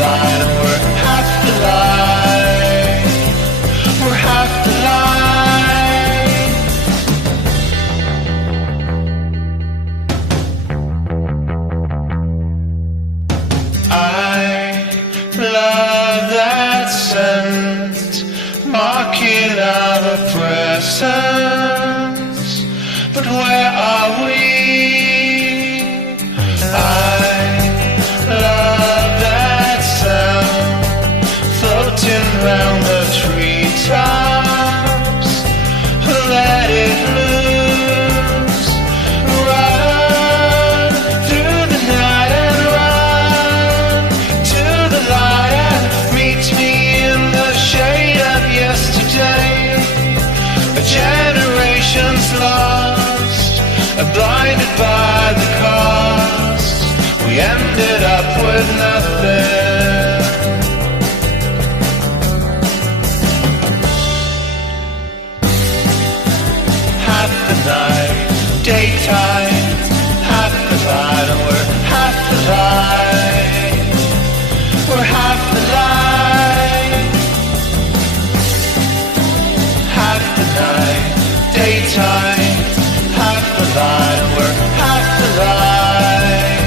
light, and we're half the light. We're half the light. I love that scent, marking out a presence. But where are we? I love that sound, floating round the treetops. Let it loose, run through the night and run to the light and meet me in the shade of yesterday. A generation's lost, blinded by the cost. We ended up with nothing. Half the night, daytime, half the light, and we're half the light. We're half the light. Half the night, daytime, half the light, and we're half the light.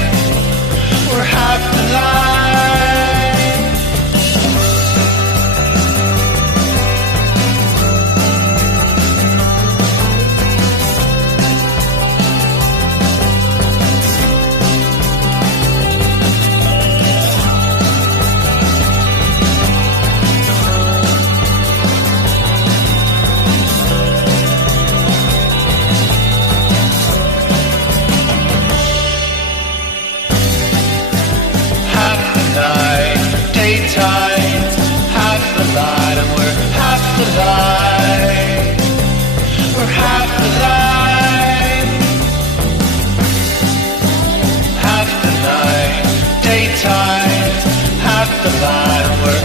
We're half the light. Daytime, half the light, and we're half the light. We're half the light. Half the night, daytime, half the light, and we're